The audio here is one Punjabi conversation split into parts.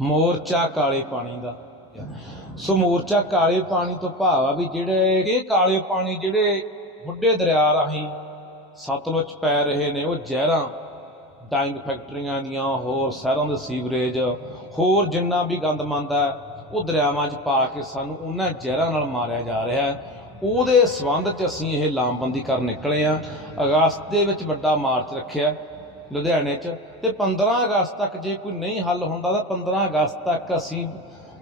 ਮੋਰਚਾ ਕਾਲੇ ਪਾਣੀ ਦਾ। ਸੋ ਮੋਰਚਾ ਕਾਲੇ ਪਾਣੀ ਤੋਂ ਭਾਵ ਆ ਵੀ ਜਿਹੜੇ ਇਹ ਕਾਲੇ ਪਾਣੀ ਜਿਹੜੇ ਬੁੱਢੇ ਦਰਿਆ ਰਾਹੀਂ ਸਤਲੁਜ ਪੈ ਰਹੇ ਨੇ, ਉਹ ਜ਼ਹਿਰਾਂ ਡਾਈਂਗ ਫੈਕਟਰੀਆਂ ਦੀਆਂ, ਹੋਰ ਸ਼ਹਿਰਾਂ ਦੇ ਸੀਵਰੇਜ, ਹੋਰ ਜਿੰਨਾ ਵੀ ਗੰਦ ਮੰਦ ਹੈ ਉਹ ਦਰਿਆਵਾਂ 'ਚ ਪਾ ਕੇ ਸਾਨੂੰ ਉਹਨਾਂ ਜ਼ਹਿਰਾਂ ਨਾਲ ਮਾਰਿਆ ਜਾ ਰਿਹਾ ਹੈ। ਉਹਦੇ ਸਬੰਧ 'ਚ ਅਸੀਂ ਇਹ ਲਾਮਬੰਦੀ ਕਰਨ ਨਿਕਲੇ ਆ ਅਗਸਤ ਦੇ ਵਿੱਚ ਵੱਡਾ ਮਾਰਚ ਰੱਖਿਆ। ਲੁਧਿਆਣੇ 'ਚ ਤੇ 15 ਅਗਸਤ ਤੱਕ ਜੇ ਕੋਈ ਨਹੀਂ ਹੱਲ ਹੁੰਦਾ ਤਾਂ 15 ਅਗਸਤ ਤੱਕ ਅਸੀਂ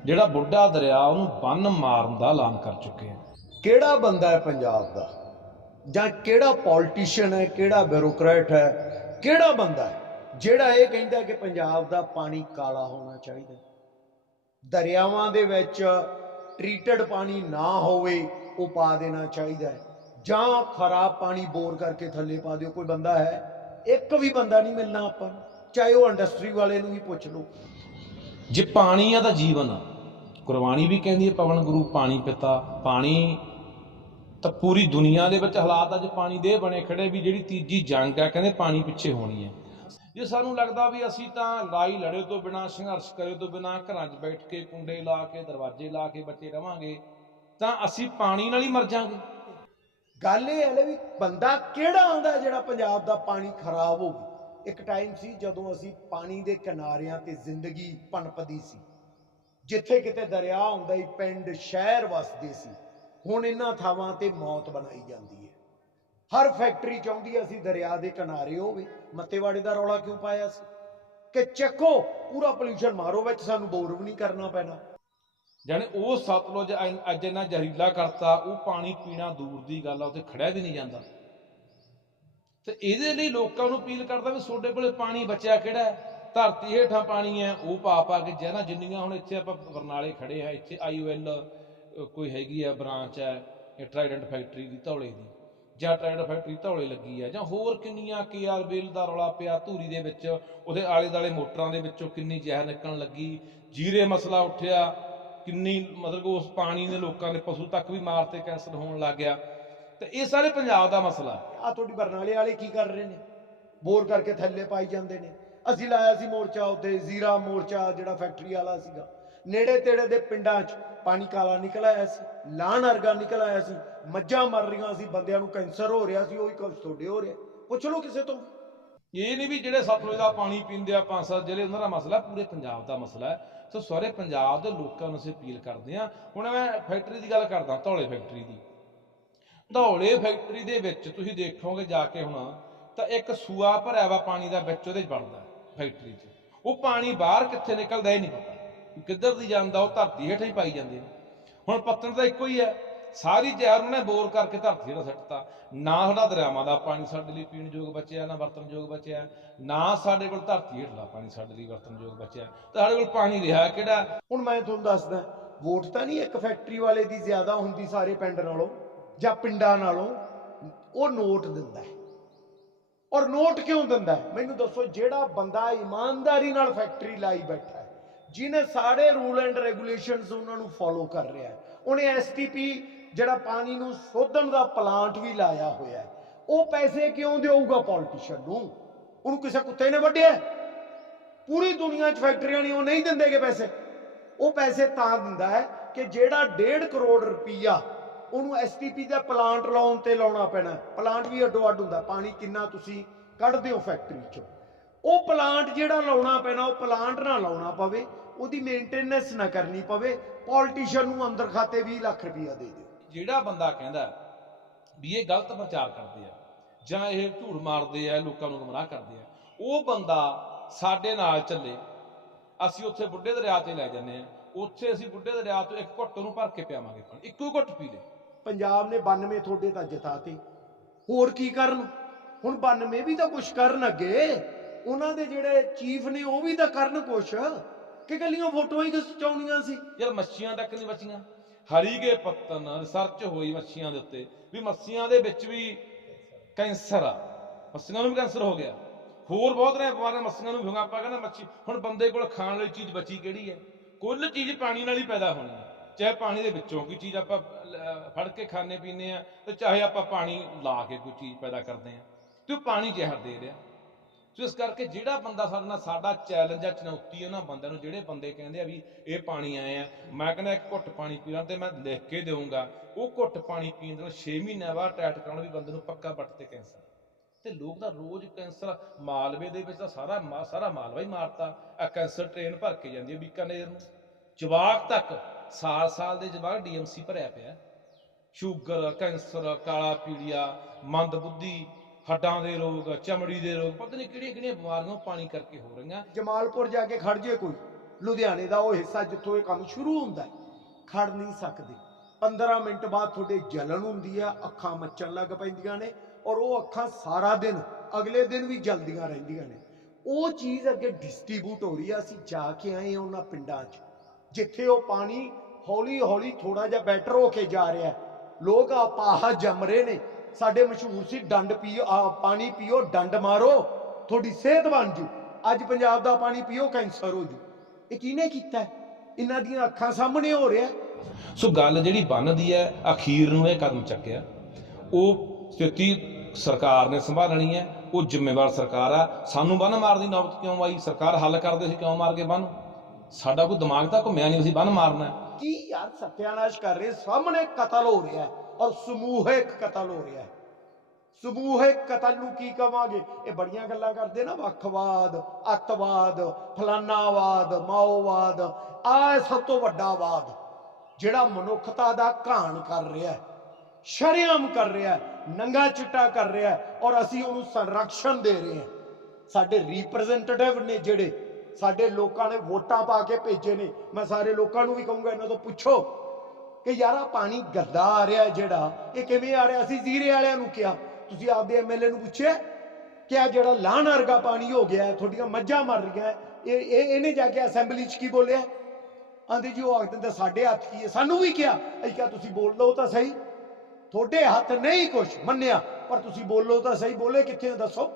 ਜਿਹੜਾ ਬੁੱਢਾ ਦਰਿਆ ਉਹਨੂੰ ਬੰਨ ਮਾਰਨ ਦਾ ਐਲਾਨ ਕਰ ਚੁੱਕੇ ਹਾਂ। ਕਿਹੜਾ ਬੰਦਾ ਹੈ ਪੰਜਾਬ ਦਾ? ਜਾਂ ਕਿਹੜਾ ਪੋਲਿਟਿਸ਼ੀਅਨ ਹੈ, ਕਿਹੜਾ ਬਿਊਰੋਕਰੇਟ ਹੈ, ਕਿਹੜਾ ਬੰਦਾ ਹੈ ਜਿਹੜਾ ਇਹ ਕਹਿੰਦਾ ਕਿ ਪੰਜਾਬ ਦਾ ਪਾਣੀ ਕਾਲਾ ਹੋਣਾ ਚਾਹੀਦਾ ਦਰਿਆਵਾਂ ਦੇ ਵਿੱਚ ਟ੍ਰੀਟਡ ਪਾਣੀ ਨਾ ਹੋਵੇ, ਉਹ ਪਾ ਦੇਣਾ ਚਾਹੀਦਾ ਜਾਂ ਖਰਾਬ ਪਾਣੀ ਬੋਰ ਕਰਕੇ ਥੱਲੇ ਪਾ ਦਿਓ, ਕੋਈ ਬੰਦਾ ਹੈ? ਇੱਕ ਵੀ ਬੰਦਾ ਨਹੀਂ ਮਿਲਣਾ ਆਪਾਂ ਨੂੰ, ਚਾਹੇ ਉਹ ਇੰਡਸਟਰੀ ਵਾਲੇ ਨੂੰ ਵੀ ਪੁੱਛ ਲਓ। ਜੇ ਪਾਣੀ ਆ ਤਾਂ ਜੀਵਨ ਆ। ਗੁਰਬਾਣੀ ਵੀ ਕਹਿੰਦੀ ਹੈ ਪਵਨ ਗੁਰੂ, ਪਾਣੀ ਪਿਤਾ। ਪਾਣੀ ਤਾਂ ਪੂਰੀ ਦੁਨੀਆ ਦੇ ਵਿੱਚ ਹਾਲਾਤ ਅੱਜ ਪਾਣੀ ਦੇ ਬਣੇ ਖੜੇ ਵੀ ਜਿਹੜੀ ਤੀਜੀ ਜੰਗ ਆ, ਕਹਿੰਦੇ ਪਾਣੀ ਪਿੱਛੇ ਹੋਣੀ ਹੈ। ਜੇ ਸਾਨੂੰ ਲੱਗਦਾ ਵੀ ਅਸੀਂ ਤਾਂ ਲੜਾਈ ਲੜੇ ਤੋਂ ਬਿਨਾ, ਸੰਘਰਸ਼ ਕਰੇ ਤੋਂ ਬਿਨਾ, ਘਰਾਂ 'ਚ ਬੈਠ ਕੇ ਕੁੰਡੇ ਲਾ ਕੇ, ਦਰਵਾਜ਼ੇ ਲਾ ਕੇ ਬੱਚੇ ਰਵਾਂਗੇ, ਤਾਂ ਅਸੀਂ ਪਾਣੀ ਨਾਲ ਹੀ ਮਰ ਜਾਾਂਗੇ। ਗੱਲ ਇਹ ਹੈ ਵੀ ਬੰਦਾ ਕਿਹੜਾ ਆਉਂਦਾ ਜਿਹੜਾ ਪੰਜਾਬ ਦਾ ਪਾਣੀ ਖਰਾਬ ਹੋ ਗਿਆ ਇੱਕ ਟਾਈਮ ਸੀ ਜਦੋਂ ਅਸੀਂ ਪਾਣੀ ਦੇ ਕਿਨਾਰਿਆਂ ਤੇ ਜ਼ਿੰਦਗੀ ਪਨਪਦੀ ਸੀ। ਜਿੱਥੇ ਕਿਤੇ ਦਰਿਆ ਹੁੰਦਾ ਹੀ ਪਿੰਡ, ਸ਼ਹਿਰ ਵਸਦੇ ਸੀ। ਹੁਣ ਇਹਨਾਂ ਥਾਵਾਂ ਤੇ ਮੌਤ ਬਣਾਈ ਜਾਂਦੀ ਹੈ। ਹਰ ਫੈਕਟਰੀ ਚਾਹੁੰਦੀ ਹੈ ਅਸੀਂ ਦਰਿਆ ਦੇ ਕਿਨਾਰੇ ਹੋਵੇ। ਮੱਤੇਵਾੜੇ ਦਾ ਰੌਲਾ ਕਿਉਂ ਪਾਇਆ ਸੀ? ਕਿ ਚੱਕੋ, ਪੂਰਾ ਪੋਲੂਸ਼ਨ ਮਾਰੋ, ਵਿੱਚ ਸਾਨੂੰ ਬੋਰ ਵੀ ਨਹੀਂ ਕਰਨਾ ਪੈਣਾ। ਜਾਣੀ ਉਹ ਸਤਲੁਜ ਅੱਜ ਇਹਨਾਂ ਜ਼ਹਿਰੀਲਾ ਕਰਤਾ, ਉਹ ਪਾਣੀ ਪੀਣਾ ਦੂਰ ਦੀ ਗੱਲ ਆ, ਉੱਥੇ ਖੜਿਆ ਵੀ ਨਹੀਂ ਜਾਂਦਾ। ਤੇ ਇਹਦੇ ਲਈ ਲੋਕਾਂ ਨੂੰ ਅਪੀਲ ਕਰਦਾ ਵੀ ਤੁਹਾਡੇ ਕੋਲੇ ਪਾਣੀ ਬਚਿਆ ਕਿਹੜਾ ਹੈ? ਧਰਤੀ ਹੇਠਾਂ ਪਾਣੀ ਹੈ, ਉਹ ਪਾ ਪਾ ਕੇ ਜਿਹੜਾ ਜਿੰਨੀਆਂ ਹੁਣ ਇੱਥੇ ਆਪਾਂ ਬਰਨਾਲੇ ਖੜੇ ਆ, ਇੱਥੇ ਆਈਓਐਲ ਕੋਈ ਹੈਗੀ ਆ ਬ੍ਰਾਂਚ ਹੈ, ਇਹ ਟਰਾਈਡੈਂਟ ਫੈਕਟਰੀ ਦੀ ਧੌਲੇ ਦੀ, ਜਾਂ ਟਰਾਈਡੈਂਟ ਫੈਕਟਰੀ ਧੌਲੇ ਲੱਗੀ ਆ, ਜਾਂ ਹੋਰ ਕਿੰਨੀਆਂ ਕੇਆਰਬੇਲ ਦਾ ਰੌਲਾ ਪਿਆ ਧੂਰੀ ਦੇ ਵਿੱਚ, ਉਹਦੇ ਆਲੇ ਦਾਲੇ ਮੋਟਰਾਂ ਦੇ ਵਿੱਚੋਂ ਕਿੰਨੀ ਜ਼ਹਿਰ ਨਿਕਲਣ ਲੱਗੀ, ਜੀਰੇ ਮਸਲਾ ਉੱਠਿਆ ਕਿੰਨੀ ਮਤਲਬ ਉਸ ਪਾਣੀ ਨੇ ਲੋਕਾਂ ਦੇ ਪਸ਼ੂ ਤੱਕ ਵੀ ਮਾਰਤੇ, ਕੈਂਸਰ ਹੋਣ ਲੱਗ ਗਿਆ। ਤੇ ਇਹ ਸਾਰੇ ਪੰਜਾਬ ਦਾ ਮਸਲਾ ਹੈ। ਆ ਤੁਹਾਡੀ ਬਰਨਾਲੇ ਵਾਲੇ ਕੀ ਕਰ ਰਹੇ ਨੇ? ਬੋਰ ਕਰਕੇ ਥੱਲੇ ਪਾਈ ਜਾਂਦੇ ਨੇ। ਅਸੀਂ ਲਾਇਆ ਸੀ ਮੋਰਚਾ ਉੱਤੇ ਜ਼ੀਰਾ ਮੋਰਚਾ ਜਿਹੜਾ ਫੈਕਟਰੀ ਵਾਲਾ ਸੀਗਾ। ਨੇੜੇ ਤੇੜੇ ਦੇ ਪਿੰਡਾਂ 'ਚ ਪਾਣੀ ਕਾਲਾ ਨਿਕਲ ਆਇਆ ਸੀ ਲਾਣ ਅਰਗਾ ਨਿਕਲ ਆਇਆ ਸੀ। ਮੱਝਾਂ ਮਰ ਰਹੀਆਂ ਸੀ, ਬੰਦਿਆਂ ਨੂੰ ਕੈਂਸਰ ਹੋ ਰਿਹਾ ਸੀ, ਉਹੀ ਕੁਝ ਤੁਹਾਡੇ ਹੋ ਰਿਹਾ। ਪੁੱਛ ਲਓ ਕਿਸੇ ਤੋਂ ਇਹ ਨਹੀਂ ਵੀ ਜਿਹੜੇ ਸਤਲੁਜ ਦਾ ਪਾਣੀ ਪੀਂਦੇ ਆ, ਪੰਜ ਸੱਤ ਜ਼ਿਲ੍ਹੇ, ਉਹਨਾਂ ਦਾ ਮਸਲਾ ਪੂਰੇ ਪੰਜਾਬ ਦਾ ਮਸਲਾ ਹੈ। ਸੋ ਸਾਰੇ ਪੰਜਾਬ ਦੇ ਲੋਕਾਂ ਨੂੰ ਅਸੀਂ ਅਪੀਲ ਕਰਦੇ ਆ ਹੁਣ ਮੈਂ ਫੈਕਟਰੀ ਦੀ ਗੱਲ ਕਰਦਾ, ਧੌਲੇ ਫੈਕਟਰੀ ਦੀ। ਧੌਲੇ ਫੈਕਟਰੀ ਦੇ ਵਿੱਚ ਤੁਸੀਂ ਦੇਖੋਗੇ ਜਾ ਕੇ ਹੁਣ, ਤਾਂ ਇੱਕ ਸੂਆ ਭਰਿਆ ਵਾ ਪਾਣੀ ਦਾ ਵਿੱਚ, ਉਹਦੇ 'ਚ ਬਣਦਾ ਫੈਕਟਰੀ 'ਚ। ਉਹ ਪਾਣੀ ਬਾਹਰ ਕਿੱਥੇ ਨਿਕਲਦਾ ਇਹ ਨਹੀਂ ਪਤਾ। ਕਿੱਧਰ ਦੀ ਜਾਂਦਾ, ਉਹ ਧਰਤੀ ਹੇਠ ਹੀ ਪਾਈ ਜਾਂਦੇ ਨੇ। ਹੁਣ ਪੱਤਣ ਤਾਂ ਇੱਕੋ ਹੀ ਹੈ। ਸਾਰੀ ਜ਼ਹਿਰ ਉਹਨੇ ਬੋਰ ਕਰਕੇ ਧਰਤੀ ਹੇਠ ਸੱਟਤਾ। ਨਾ ਸਾਡਾ ਦਰਿਆਵਾਂ ਦਾ ਪਾਣੀ ਸਾਡੇ ਲਈ ਪੀਣ ਯੋਗ ਬਚਿਆ, ਨਾ ਵਰਤਣ ਯੋਗ ਬਚਿਆ। ਨਾ ਸਾਡੇ ਕੋਲ ਧਰਤੀ ਹੇਠਲਾ ਪਾਣੀ ਸਾਡੇ ਲਈ ਵਰਤਣ ਯੋਗ ਬਚਿਆ। ਤਾਂ ਸਾਡੇ ਕੋਲ ਪਾਣੀ ਰਿਹਾ ਕਿਹੜਾ? ਹੁਣ ਮੈਂ ਤੁਹਾਨੂੰ ਦੱਸਦਾ, ਵੋਟ ਤਾਂ ਨਹੀਂ ਇੱਕ ਫੈਕਟਰੀ ਵਾਲੇ ਦੀ ਜ਼ਿਆਦਾ ਹੁੰਦੀ ਸਾਰੇ ਪਿੰਡ ਨਾਲੋਂ ਜਾਂ ਪਿੰਡਾਂ ਨਾਲੋਂ। ਉਹ ਨੋਟ ਦਿੰਦਾ ਹੈ। ਔਰ ਨੋਟ ਕਿਉਂ ਦਿੰਦਾ ਮੈਨੂੰ ਦੱਸੋ, ਜਿਹੜਾ ਬੰਦਾ ਇਮਾਨਦਾਰੀ ਨਾਲ ਫੈਕਟਰੀ ਲਾਈ ਬੈਠਾ ਹੈ, ਜਿਹਨੇ ਸਾਰੇ ਰੂਲ ਐਂਡ ਰੈਗੂਲੇਸ਼ਨਸ ਉਹਨਾਂ ਨੂੰ ਫੋਲੋ ਕਰ ਰਿਹਾ ਹੈ, ਉਹਨੇ ਐਸਟੀਪੀ ਜਿਹੜਾ ਪਾਣੀ ਨੂੰ ਸੋਧਣ ਦਾ ਪਲਾਂਟ ਵੀ ਲਾਇਆ ਹੋਇਆ ਹੈ। ਉਹ ਪੈਸੇ ਕਿਉਂ ਦੇਊਗਾ ਪੋਲੀਟੀਸ਼ੀਅਨ ਨੂੰ? ਉਹਨੂੰ ਕਿਸੇ ਕੁੱਤੇ ਨੇ ਵੱਢਿਆ ਪੂਰੀ ਦੁਨੀਆ 'ਚ ਫੈਕਟਰੀਆਂ ਨਹੀਂ ਉਹ ਨਹੀਂ ਦਿੰਦੇਗੇ ਪੈਸੇ। ਉਹ ਪੈਸੇ ਤਾਂ ਦਿੰਦਾ ਹੈ ਕਿ ਜਿਹੜਾ 1.5 ਕਰੋੜ ਰੁਪਈਆ ਉਹਨੂੰ ਐਸਟੀਪੀ ਦਾ ਪਲਾਂਟ ਲਾਉਣ ਤੇ ਲਾਉਣਾ ਪੈਣਾ ਪਲਾਂਟ ਵੀ ਅੱਡੋ ਅੱਡ ਹੁੰਦਾ। ਪਾਣੀ ਕਿੰਨਾ ਤੁਸੀਂ ਕੱਢਦੇ ਹੋ ਫੈਕਟਰੀ 'ਚੋਂ। ਉਹ ਪਲਾਂਟ ਜਿਹੜਾ ਲਾਉਣਾ ਪੈਣਾ, ਉਹ ਪਲਾਂਟ ਨਾ ਲਾਉਣਾ ਪਵੇ, ਉਹਦੀ ਮੇਨਟੇਨੈਂਸ ਨਾ ਕਰਨੀ ਪਵੇ ਪੋਲੀਟੀਸ਼ੀਅਨ ਨੂੰ ਅੰਦਰ ਖਾਤੇ 20 ਲੱਖ ਰੁਪਈਆ ਦੇ ਦਿਓ ਜਿਹੜਾ ਬੰਦਾ ਕਹਿੰਦਾ ਵੀ ਇਹ ਗਲਤ ਪ੍ਰਚਾਰ ਕਰਦੇ ਆ ਜਾਂ ਇਹ ਝੂਠ ਮਾਰਦੇ ਆ ਲੋਕਾਂ ਨੂੰ ਗੁੰਮਰਾਹ ਕਰਦੇ ਆ ਉਹ ਬੰਦਾ ਸਾਡੇ ਨਾਲ ਚੱਲੇ। ਅਸੀਂ ਉੱਥੇ ਬੁੱਢੇ ਦਰਿਆ ਤੇ ਲੈ ਜਾਂਦੇ ਆ। ਉੱਥੇ ਅਸੀਂ ਬੁੱਢੇ ਦਰਿਆ ਤੋਂ ਇੱਕ ਘੁੱਟ ਨੂੰ ਭਰ ਕੇ ਪਿਆਵਾਂਗੇ ਪਾਣੀ ਇੱਕੋ ਘੁੱਟ ਪੀ ਲੈ। ਪੰਜਾਬ ਨੇ 92 ਤੁਹਾਡੇ ਤਾਂ ਜਿਤਾਤੇ। ਹੋਰ ਕੀ ਕਰਨ? ਹੁਣ 92 ਵੀ ਤਾਂ ਕੁਝ ਕਰਨ ਅੱਗੇ। ਉਹਨਾਂ ਦੇ ਜਿਹੜੇ ਚੀਫ ਨੇ ਉਹ ਵੀ ਤਾਂ ਕਰਨ ਕੁਛ। ਕਿ ਕੱਲੀਆਂ ਫੋਟੋਆਂ ਹੀ ਖਿਚਾਉਣੀਆਂ ਸੀ। ਯਾਰ ਮੱਛੀਆਂ ਤੱਕ ਨਹੀਂ ਬਚੀਆਂ। ਹਰੀਗੇ ਪੱਤਨ ਰਿਸਰਚ ਹੋਈ ਮੱਛੀਆਂ ਦੇ ਉੱਤੇ। ਵੀ ਮੱਛੀਆਂ ਦੇ ਵਿੱਚ ਵੀ ਕੈਂਸਰ ਆ। ਮੱਛੀਆਂ ਨੂੰ ਵੀ ਕੈਂਸਰ ਹੋ ਗਿਆ। ਹੋਰ ਬਹੁਤ ਨੇ ਬਿਮਾਰੀਆਂ ਮੱਛੀਆਂ ਨੂੰ ਵੀ ਹੋਗਾ ਆਪਾਂ ਕਹਿੰਦੇ ਮੱਛੀ, ਹੁਣ ਬੰਦੇ ਕੋਲ ਖਾਣ ਵਾਲੀ ਚੀਜ਼ ਬਚੀ ਕਿਹੜੀ ਹੈ? ਕੁੱਲ ਚੀਜ਼ ਪਾਣੀ ਨਾਲ ਹੀ ਪੈਦਾ ਹੋਣੀ ਹੈ। ਚਾਹੇ ਪਾਣੀ ਦੇ ਵਿੱਚੋਂ ਕੋਈ ਚੀਜ਼ ਆਪਾਂ ਫੜ ਕੇ ਖਾਣੇ ਪੀਂਦੇ ਆ ਤੇ ਚਾਹੇ ਆਪਾਂ ਪਾਣੀ ਲਾ ਕੇ ਕੋਈ ਚੀਜ਼ ਪੈਦਾ ਕਰਦੇ ਆ ਤੇ ਉਹ ਪਾਣੀ ਜ਼ਹਿਰ ਦੇ ਰਿਹਾ? ਸੋ ਇਸ ਕਰਕੇ ਜਿਹੜਾ ਬੰਦਾ ਸਾਡੇ ਨਾਲ ਸਾਡਾ ਚੈਲੰਜ ਆ ਚੁਣੌਤੀ ਉਹਨਾਂ ਬੰਦਿਆਂ ਨੂੰ, ਜਿਹੜੇ ਬੰਦੇ ਕਹਿੰਦੇ ਆ ਵੀ ਇਹ ਪਾਣੀ ਆਏ ਆ ਮੈਂ ਕਹਿੰਦਾ ਇੱਕ ਘੁੱਟ ਪਾਣੀ ਪੀਣਾ ਤੇ ਮੈਂ ਲਿਖ ਕੇ ਦੇਵਾਂਗਾ ਉਹ ਘੁੱਟ ਪਾਣੀ ਪੀਣ ਨਾਲ 6 ਮਹੀਨਿਆਂ ਬਾਅਦ ਟੈਟ ਕਰਾਉਣ ਵੀ ਬੰਦੇ ਨੂੰ ਪੱਕਾ ਵੱਟ ਤੇ ਕੈਂਸਰ ਤੇ ਲੋਕ ਤਾਂ ਰੋਜ਼ ਕੈਂਸਰ ਮਾਲਵੇ ਦੇ ਵਿੱਚ ਤਾਂ ਸਾਰਾ ਮਾ- ਸਾਰਾ ਮਾਲਵਾ ਹੀ ਮਾਰਤਾ। ਆ ਕੈਂਸਰ ਟ੍ਰੇਨ ਭਰ ਕੇ ਜਾਂਦੀ ਹੈ ਬੀਕਾਨੇਰ ਨੂੰ। ਜਵਾਕ ਤੱਕ ਸਾਲ ਸਾਲ ਦੇ ਜਵਾਕ ਡੀਐਮਸੀ ਭਰਿਆ ਪਿਆ। ਸ਼ੂਗਰ, ਕੈਂਸਰ, ਕਾਲਾ ਪੀਲੀਆ ਮੰਦ ਬੁੱਧੀ ਹੱਡਾਂ ਦੇ ਰੋਗ ਚਮੜੀ ਦੇ ਰੋਗ ਪਤਾ ਨਹੀਂ ਕਿਹੜੀਆਂ ਕਿਹੜੀਆਂ ਬਿਮਾਰੀਆਂ ਪਾਣੀ ਕਰਕੇ ਹੋ ਰਹੀਆਂ। ਜਮਾਲਪੁਰ ਜਾ ਕੇ ਖੜ ਜੇ ਕੋਈ। ਲੁਧਿਆਣੇ ਦਾ ਉਹ ਹਿੱਸਾ ਜਿੱਥੋਂ ਇਹ ਕੰਮ ਸ਼ੁਰੂ ਹੁੰਦਾ ਹੈ, ਖੜ ਨਹੀਂ ਸਕਦੇ। 15 ਮਿੰਟ ਬਾਅਦ ਤੁਹਾਡੇ ਜਲਨ ਹੁੰਦੀ ਆ ਅੱਖਾਂ ਮੱਚਣ ਲੱਗ ਪੈਂਦੀਆਂ ਨੇ ਔਰ ਉਹ ਅੱਖਾਂ ਸਾਰਾ ਦਿਨ ਅਗਲੇ ਦਿਨ ਵੀ ਜਲਦੀਆਂ ਰਹਿੰਦੀਆਂ ਨੇ। ਉਹ ਚੀਜ਼ ਅੱਗੇ ਡਿਸਟ੍ਰੀਬਿਊਟ ਹੋ ਰਹੀ ਆ ਅਸੀਂ ਜਾ ਕੇ ਆਏ ਹਾਂ ਉਹਨਾਂ ਪਿੰਡਾਂ 'ਚ। ਜਿੱਥੇ ਉਹ ਪਾਣੀ ਹੌਲੀ ਹੌਲੀ ਥੋੜਾ ਜਿਹਾ ਬੈਟਰ ਹੋ ਕੇ ਜਾ ਰਿਹਾ ਹੈ। ਲੋਕ ਆਪਾਹ ਜੰਮ ਰਹੇ ਨੇ। ਸਾਡੇ ਮਸ਼ਹੂਰ ਸੀ ਡੰਡ ਪੀਓ ਆ, ਪਾਣੀ ਪੀਓ ਡੰਡ ਮਾਰੋ ਤੁਹਾਡੀ ਸਿਹਤ ਬਣ ਜੂ। ਅੱਜ ਪੰਜਾਬ ਦਾ ਪਾਣੀ ਪੀਓ ਕੈਂਸਰ ਹੋ ਜੂ। ਇਹ ਕਿਹਨੇ ਕੀਤਾ? ਇਹਨਾਂ ਦੀਆਂ ਅੱਖਾਂ ਸਾਹਮਣੇ ਹੋ ਰਿਹਾ। ਸੋ ਗੱਲ ਜਿਹੜੀ ਬਣਦੀ ਹੈ ਅਖੀਰ ਨੂੰ ਇਹ ਕਦਮ ਚੱਕਿਆ। ਉਹ ਸਥਿਤੀ ਸਰਕਾਰ ਨੇ ਸੰਭਾਲਣੀ ਹੈ ਉਹ ਜ਼ਿੰਮੇਵਾਰ ਸਰਕਾਰ ਆ। ਸਾਨੂੰ ਬੰਨ ਮਾਰਨ ਦੀ ਨੌਬਤ ਕਿਉਂ ਆਈ? ਸਰਕਾਰ ਹੱਲ ਕਰਦੇ ਸੀ ਕਿਉਂ ਮਾਰ ਕੇ ਬੰਨ? ਸਾਡਾ ਕੋਈ ਦਿਮਾਗ ਤਾਂ ਘੁੰਮਿਆ ਨਹੀਂ ਅਸੀਂ ਬੰਨ ਮਾਰਨਾ ਕੀ ਯਾਰ ਸਤਿਆਨਾਸ਼ ਕਰ ਰਹੇ, ਸਾਹਮਣੇ ਕਤਲ ਹੋ ਰਿਹਾ ਔਰ ਸਮੂਹਿਕ ਕਤਲ ਹੋ ਰਿਹਾ ਸਮੂਹਿਕ ਕਤਲ ਨੂੰ ਕੀ ਕਵਾਂਗੇ? ਇਹ ਬੜੀਆਂ ਗੱਲਾਂ ਕਰਦੇ ਨਾ ਵੱਖਵਾਦ, ਅੱਤਵਾਦ, ਫਲਾਨਾਵਾਦ, ਮਾਓਵਾਦ ਆ ਸਭ ਤੋਂ ਵੱਡਾ ਵਾਦ, ਜਿਹੜਾ ਮਨੁੱਖਤਾ ਦਾ ਘਾਣ ਕਰ ਰਿਹਾ ਹੈ, ਸ਼ਰੇਆਮ ਕਰ ਰਿਹਾ ਹੈ, ਨੰਗਾ ਚਿੱਟਾ ਕਰ ਰਿਹਾ ਹੈ ਔਰ ਅਸੀਂ ਉਹਨੂੰ ਸੰਰਕਸ਼ਣ ਦੇ ਰਹੇ ਹਾਂ। ਸਾਡੇ ਰਿਪਰੈਜ਼ੈਂਟੇਟਿਵ ਨੇ ਜਿਹੜੇ ਸਾਡੇ ਲੋਕਾਂ ਨੇ ਵੋਟਾਂ ਪਾ ਕੇ ਭੇਜੇ ਨੇ। ਮੈਂ ਸਾਰੇ ਲੋਕਾਂ ਨੂੰ ਵੀ ਕਹੂੰਗਾ, ਇਹਨਾਂ ਤੋਂ ਪੁੱਛੋ ਕਿ ਯਾਰ ਪਾਣੀ ਗੰਦਾ ਆ ਰਿਹਾ ਜਿਹੜਾ, ਇਹ ਕਿਵੇਂ ਆ ਰਿਹਾ? ਅਸੀਂ ਜ਼ੀਰੇ ਵਾਲਿਆਂ ਨੂੰ ਕਿਹਾ। ਤੁਸੀਂ ਆਪਦੇ ਐਮਐਲਏ ਨੂੰ ਪੁੱਛਿਆ ਕਿ ਆ ਜਿਹੜਾ ਲਾਹਣ ਵਰਗਾ ਪਾਣੀ ਹੋ ਗਿਆ, ਤੁਹਾਡੀਆਂ ਮੱਝਾਂ ਮਰ ਰਹੀਆਂ, ਇਹ ਇਹਨੇ ਜਾ ਕੇ ਅਸੈਂਬਲੀ 'ਚ ਕੀ ਬੋਲਿਆ? ਆਂਦੇ ਜੀ, ਉਹ ਆਖਦੇ ਤਾਂ ਸਾਡੇ ਹੱਥ ਕੀ ਹੈ? ਸਾਨੂੰ ਵੀ ਕਿਹਾ। ਅਸੀਂ ਕਿਹਾ, ਤੁਸੀਂ ਬੋਲ ਲਓ ਤਾਂ ਸਹੀ। ਤੁਹਾਡੇ ਹੱਥ ਨਹੀਂ ਕੁਝ ਮੰਨਿਆ, ਪਰ ਤੁਸੀਂ ਬੋਲੋ ਤਾਂ ਸਹੀ। ਬੋਲੇ ਕਿੱਥੇ ਦੱਸੋ।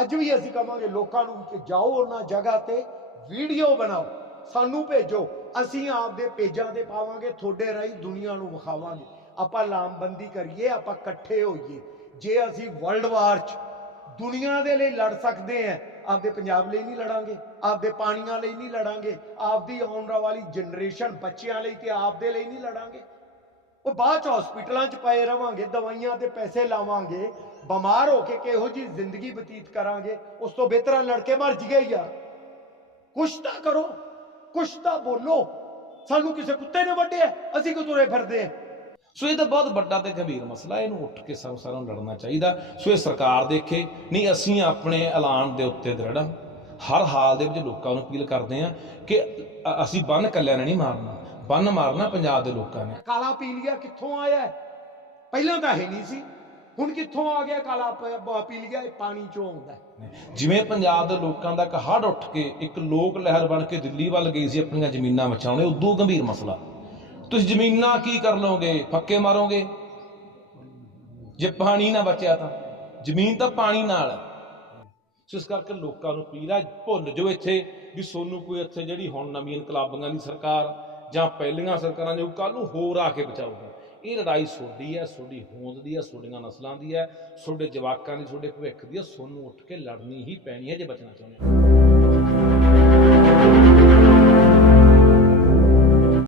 ਅੱਜ ਵੀ ਅਸੀਂ ਕਹਾਂਗੇ, ਲੋਕਾਂ ਨੂੰ ਕਿ ਜਾਓ ਉਹਨਾਂ ਜਗ੍ਹਾ ਤੇ ਵੀਡੀਓ ਬਣਾਓ, ਸਾਨੂੰ ਭੇਜੋ। ਅਸੀਂ ਆਪਦੇ ਪੇਜਾਂ ਤੇ ਪਾਵਾਂਗੇ, ਤੁਹਾਡੇ ਰਾਹੀਂ ਦੁਨੀਆ ਨੂੰ ਵਿਖਾਵਾਂਗੇ। ਆਪਾਂ ਲਾਮਬੰਦੀ ਕਰੀਏ, ਆਪਾਂ ਇਕੱਠੇ ਹੋਈਏ। ਜੇ ਅਸੀਂ ਵਰਲਡ ਵਾਰ 'ਚ ਦੁਨੀਆ ਦੇ ਲਈ ਲੜ ਸਕਦੇ ਆਂ ਆਪਦੇ ਪੰਜਾਬ ਲਈ ਨਹੀਂ ਲੜਾਂਗੇ, ਆਪਦੇ ਪਾਣੀਆਂ ਲਈ ਨਹੀਂ ਲੜਾਂਗੇ, ਆਪਦੀ ਆਉਣ ਵਾਲੀ ਜਨਰੇਸ਼ਨ ਬੱਚਿਆਂ ਲਈ ਤੇ ਆਪਦੇ ਲਈ ਨਹੀਂ ਲੜਾਂਗੇ। ਉਹ ਬਾਅਦ ਚ ਹਸਪੀਟਲਾਂ 'ਚ ਪਏ ਰਵਾਂਗੇ, ਦਵਾਈਆਂ ਤੇ ਪੈਸੇ ਲਾਵਾਂਗੇ ਬਿਮਾਰ ਹੋ ਕੇ ਕਿਹੋ ਜੀ ਜ਼ਿੰਦਗੀ ਬਤੀਤ ਕਰਾਂਗੇ ਉਸ ਤੋਂ ਬਿਹਤਰ ਲੜ ਕੇ ਮਰ ਜੀਏ ਯਾਰ। ਕੁਛ ਤਾਂ ਕਰੋ ਕੁਛ ਤਾਂ ਬੋਲੋ। ਸਾਨੂੰ ਕਿਸੇ ਕੁੱਤੇ ਨੇ ਵੱਢਿਆ ਅਸੀਂ ਕਿਉਂ ਤੁਰੇ ਫਿਰਦੇ ਆ? ਸੋ ਇਹ ਤਾਂ ਬਹੁਤ ਵੱਡਾ ਤੇ ਗੰਭੀਰ ਮਸਲਾ ਇਹਨੂੰ ਉੱਠ ਕੇ ਸਭ ਸਾਰਿਆਂ ਨੂੰ ਲੜਨਾ ਚਾਹੀਦਾ। ਸੋ ਇਹ ਸਰਕਾਰ ਦੇਖੇ ਨਹੀਂ ਅਸੀਂ ਆਪਣੇ ਐਲਾਨ ਦੇ ਉੱਤੇ ਦ੍ਰਿੜ। ਹਰ ਹਾਲ ਦੇ ਵਿੱਚ ਲੋਕਾਂ ਨੂੰ ਅਪੀਲ ਕਰਦੇ ਹਾਂ ਕਿ ਅਸੀਂ ਬੰਨ ਕੱਲਿਆਂ ਨੇ ਨਹੀਂ ਮਾਰਨਾ ਬੰਨ ਮਾਰਨਾ ਪੰਜਾਬ ਦੇ ਲੋਕਾਂ ਨੇ। ਕਾਲਾ ਪੀਲੀਆ ਕਿੱਥੋਂ ਆਇਆ? ਪਹਿਲਾਂ ਤਾਂ ਹੈ ਨਹੀਂ ਸੀ। ਹੁਣ ਕਿੱਥੋਂ ਆ ਗਿਆ ਕਾਲਾ ਪ- ਬ- ਪੀਲੀਆ ਇਹ ਪਾਣੀ ਚੋਂ ਆਉਂਦਾ ਜਿਵੇਂ ਪੰਜਾਬ ਦੇ ਲੋਕਾਂ ਦਾ ਇੱਕ ਹੜ ਉੱਠ ਕੇ ਇੱਕ ਲੋਕ ਲਹਿਰ ਬਣ ਕੇ ਦਿੱਲੀ ਵੱਲ ਗਈ ਸੀ ਆਪਣੀਆਂ ਜ਼ਮੀਨਾਂ ਬਚਾਉਣੇ ਉਦੋਂ ਗੰਭੀਰ ਮਸਲਾ। ਤੁਸੀਂ ਜ਼ਮੀਨਾਂ ਕੀ ਕਰ ਲਓਗੇ? ਫੱਕੇ ਮਾਰੋਗੇ? ਜੇ ਪਾਣੀ ਨਾ ਬਚਿਆ ਤਾਂ? ਜ਼ਮੀਨ ਤਾਂ ਪਾਣੀ ਨਾਲ ਹੈ। ਸੋ ਇਸ ਕਰਕੇ ਲੋਕਾਂ ਨੂੰ ਅਪੀਲ ਹੈ, ਭੁੱਲ ਜੋ ਇੱਥੇ ਵੀ ਸੋਨੂੰ ਕੋਈ ਇੱਥੇ ਜਿਹੜੀ ਹੁਣ ਨਵੀਂ ਇਨਕਲਾਬਾਂ ਦੀ ਸਰਕਾਰ ਜਾਂ ਪਹਿਲੀਆਂ ਸਰਕਾਰਾਂ ਜੋ ਕੱਲ ਨੂੰ ਹੋਰ ਆ ਕੇ ਬਚਾਊਗਾ। ਇਹ ਲੜਾਈ ਤੁਹਾਡੀ ਹੈ ਤੁਹਾਡੀ ਹੋਂਦ ਦੀ ਹੈ ਤੁਹਾਡੀਆਂ ਨਸਲਾਂ ਦੀ ਹੈ ਤੁਹਾਡੇ ਜਵਾਕਾਂ ਦੀ ਤੁਹਾਡੇ ਭਵਿੱਖ ਦੀ ਹੈ, ਸੋਨੂੰ ਉੱਠ ਕੇ ਲੜਨੀ ਹੀ ਪੈਣੀ ਹੈ ਜੇ ਬਚਣਾ ਚਾਹੁੰਦੇ ਹੋ।